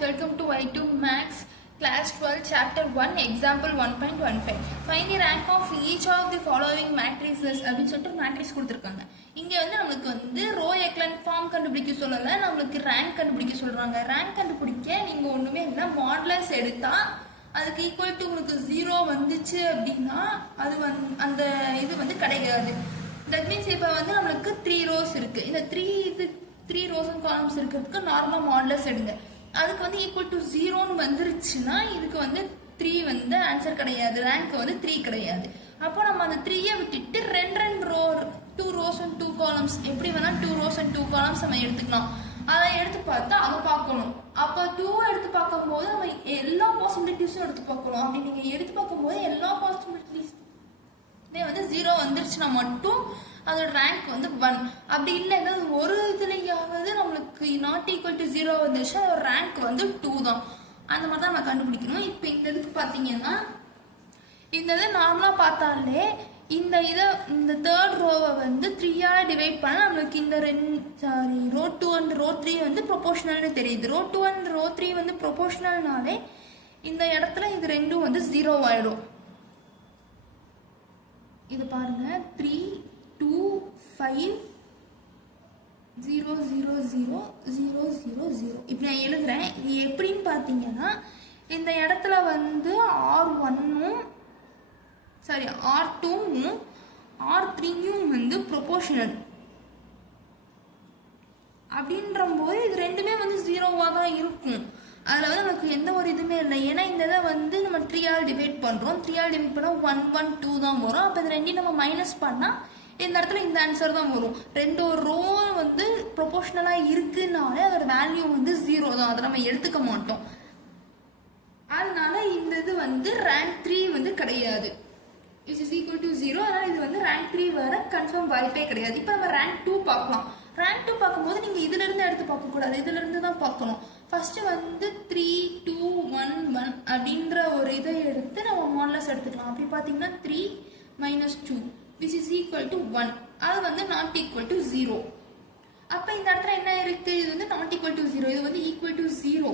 welcome to Y2 Max Class 12 Chapter 1 Example 1.15. Find the rank of each of the following matrices அப்படின்னு சொல்லிட்டு matrix கொடுத்துருக்காங்க. இங்கே வந்து நம்மளுக்கு வந்து ரோ எக்லன் ஃபார்ம் கண்டுபிடிக்க சொல்லலை, நம்மளுக்கு ரேங்க் கண்டுபிடிக்க சொல்கிறாங்க. ரேங்க் கண்டுபிடிக்க நீங்கள் ஒன்றுமே இல்லை, மாடுலஸ் எடுத்தால் அதுக்கு ஈக்குவல் டு உங்களுக்கு 0 வந்துச்சு அப்படின்னா அது அந்த இது வந்து கிடையாது. தட் மீன்ஸ் இப்போ வந்து நம்மளுக்கு 3 rows இருக்குது. இந்த 3 rows and columns இருக்கிறதுக்கு நார்மலாக மாடுலஸ் எடுங்க. அதுக்கு வந்து ஈக்குவல் டு 0ன்னு வந்துருச்சுன்னா இதுக்கு வந்து 3 வந்து ஆன்சர் கிடையாது, ரேங்க் வந்து 3 கிடையாது. அப்போ நம்ம அந்த 3யை விட்டுட்டு ரெண்டு ரோ 2 rows and 2 columns எப்படி வேணால் 2 rows and 2 columns நம்ம எடுத்துக்கலாம். அதை எடுத்து பார்த்தா அதை பார்க்கணும். அப்போ 2 எடுத்து பார்க்கும்போது நம்ம எல்லா பாசிபிலிட்டிஸும் எடுத்து பார்க்கணும். அப்படி நீங்கள் எடுத்து பார்க்கும்போது எல்லா பாசிபிலிட்டிஸ் வந்து 0 வந்துருச்சுன்னா மட்டும் அதோட ரேங்க் வந்து 1. அப்படி இல்லைன்னா ஒரு இதுலையாவது நம்மளுக்கு நாட் ஈக்குவல் டு 0 வந்துருச்சுன்னா அதோட ரேங்க் வந்து 2 தான். அந்த மாதிரி தான் நம்ம கண்டுபிடிக்கணும். இப்போ இந்த இதுக்கு பார்த்தீங்கன்னா இந்த இது நார்மலாக பார்த்தாலே இந்த தேர்ட் ரோவை வந்து 3ஆல் டிவைட் பண்ண நம்மளுக்கு இந்த ரோ 2 அண்ட் ரோ 3 வந்து ப்ரொபோஷனல்னு தெரியுது. ரோ 2 அண்ட் ரோ 3 வந்து ப்ரொபோஷனல்னாலே இந்த இடத்துல இது ரெண்டும் வந்து 0 ஆயிடும். இது பாருங்க 3 2 5 0 0 0 0 0 0 இப்படி நான் எழுதுறேன். இது எப்படின்னு பார்த்தீங்கன்னா இந்த இடத்துல வந்து R1ம் R2ம் R3யும் வந்து ப்ரொபோஷனல் அப்படின்ற போது இது ரெண்டுமே வந்து 0வாக தான் இருக்கும். அதில் வந்து நமக்கு எந்த ஒரு இதுவுமே இல்லை. ஏன்னா இந்த இதை வந்து நம்ம 3ஆல் டிவைட் பண்ணுறோம். 3ஆல் டிவைட் பண்ணால் 1 1 2 தான் வரும். அப்போ இது ரெண்டையும் நம்ம மைனஸ் பண்ணால் இந்த இடத்துல இந்த ஆன்சர் தான் வரும். ரெண்டு ரோ வந்து ப்ரொபோஷனலாக இருக்குனாலே அதோட வேல்யூ வந்து 0 தான், அதை நம்ம எடுத்துக்க மாட்டோம். அதனால இந்த இது வந்து ரேங்க் 3 வந்து கிடையாது. Is equal to 0. அதனால் இது வந்து ரேங்க் 3 வர கன்ஃபார்ம் வாய்ப்பே கிடையாது. இப்போ நம்ம ரேங்க் 2 பார்க்கலாம். ரேங்க் 2 பார்க்கும்போது நீங்கள் இதிலிருந்து எடுத்து பார்க்கக்கூடாது, இதிலிருந்து தான் பார்க்கணும். ஃபர்ஸ்ட் வந்து 3 2 1 1 அப்படின்ற ஒரு இதை எடுத்து நம்ம மாடுலஸ் எடுத்துக்கலாம். அப்படி பார்த்தீங்கன்னா 3 - 2 which is equal to 1. அது வந்து நாட் ஈக்குவல் டு 0. அப்போ இந்த இடத்துல என்ன இருக்கு, இது வந்து நாட் ஈக்குவல் டு 0, இது வந்து ஈக்குவல் டு 0,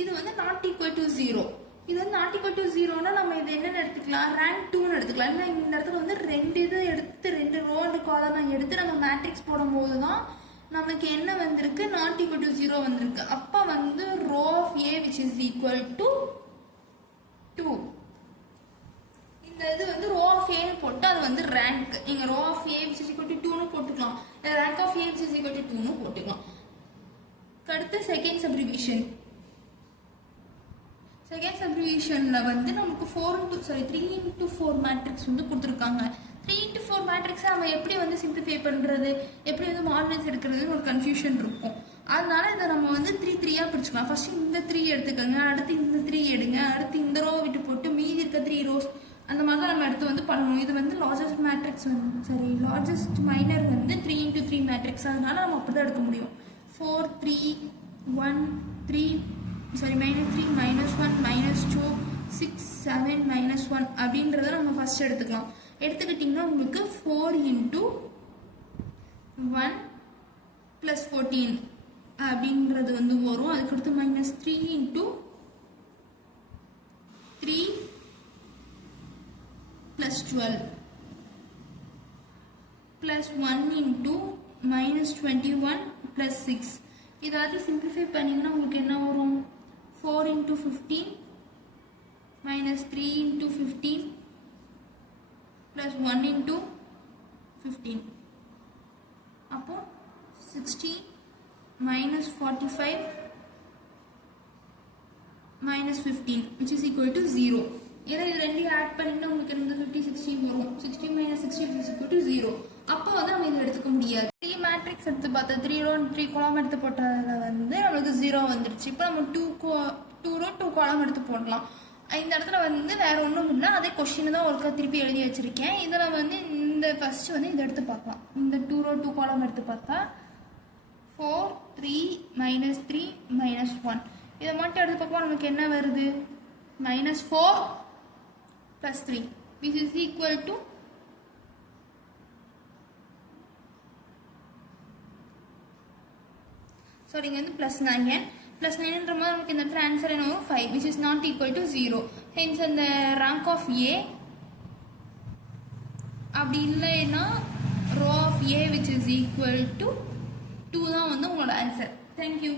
இது வந்து நாட் ஈக்குவல் டு 0. இது வந்து நாட் ஈக்குவல் டு 0னா நம்ம இது என்னென்னு எடுத்துக்கலாம், ரேங்க் 2ன்னு எடுத்துக்கலாம். ஏன்னா இந்த இடத்துல வந்து ரெண்டு இது எடுத்து 2 ரோ அண்ட் காலம் எடுத்து நம்ம மேட்ரிக்ஸ் போடும்போது தான் நமக்கு என்ன வந்திருக்கு, நாட் ஈக்குவல் டு 0 வந்திருக்கு. அப்போ வந்து row of A which is equal to 2. இந்த இது வந்து ரோ ஆஃப் A போட்டு அது வந்து ரேங்க். நீங்கள் row of A which is equal to 2ன்னு போட்டுக்கலாம், rank of A which is equal to 2ன்னு போட்டுக்கலாம். அடுத்து செகண்ட் சப்டிவிஷன். செகண்ட் சப்டிவிஷனில் வந்து நமக்கு 3 into 4 மேட்ரிக்ஸ் வந்து கொடுத்துருக்காங்க. 3 into 4 மேட்ரிக்ஸை நம்ம எப்படி வந்து சிம்பிளிஃபை பண்ணுறது, எப்படி வந்து மாடுலஸ் எடுக்கிறதுன்னு ஒரு கன்ஃபியூஷன் இருக்கும். அதனால இதை நம்ம வந்து 3 பிடிச்சிக்கலாம். ஃபர்ஸ்ட் இந்த 3 எடுத்துக்கோங்க, அடுத்து இந்த 3 எடுங்க, அடுத்து இந்த ரோ விட்டு போட்டு மீதி இருக்க 3 rows அந்த மாதிரி தான் நம்ம எடுத்து வந்து பண்ணணும். இது வந்து லார்ஜஸ்ட் மேட்ரிக்ஸ் வந்து லார்ஜஸ்ட் மைனர் வந்து 3 into 3 மேட்ரிக்ஸ். அதனால நம்ம அப்படி தான் எடுக்க முடியும். 4 3 1 3 -3 -1 -2 6 7 -1 அப்படின்றத நம்ம ஃபர்ஸ்ட் எடுத்துக்கலாம். எடுத்துக்கிட்டிங்கன்னா உங்களுக்கு 4 into 1 + 14 அப்படின்றது வந்து வரும். அதுக்கடுத்து -3 into 3 + 12 +1 into -21 + 6. இதாவது சிம்பிளிஃபை பண்ணிங்கன்னா உங்களுக்கு என்ன வரும், 4 into 15 -3 into 15 + 1 into 15. அப்போ 60 -45 -15 which is equal to 0. ஏன்னா இது ரெண்டையும் ஆட் பண்ணிங்கன்னா உங்களுக்கு இந்த 50 60 வரும். 60 - 60 is equal to 0. அப்போ வந்து நம்ம இதை எடுத்துக்க முடியாது. 3 மேட்ரிக்ஸ் எடுத்து பார்த்தா 3 row 3 column எடுத்து போட்டதில் வந்து நம்மளுக்கு 0 வந்துருச்சு. இப்போ நம்ம 2 row 2 column எடுத்து போடலாம். இந்த இடத்துல வந்து வேற ஒன்றும் இல்லை, அதே கொஸ்டின் தான் ஒருக்கா திருப்பி எழுதி வச்சிருக்கேன். இதில் வந்து இந்த ஃபர்ஸ்ட் வந்து இதை எடுத்து பார்க்கலாம். இந்த 2 row 2 column எடுத்து பார்த்தா 4 3 -3 -1 இதை மட்டும் எடுத்து பார்ப்போம். நமக்கு என்ன வருது, -4 + 3 which is equal to so நீங்கள் வந்து +9 ப்ளஸ் 9ன்ற போது நமக்கு இந்த இடத்துல ஆன்சர் என்ன வரும் 5 which is not equal to 0. Hence அந்த ரேங்க் ஆஃப் ஏ அப்படி இல்லைன்னா row of A which is equal to 2 தான் வந்து உங்களோட ஆன்சர். தேங்க்யூ.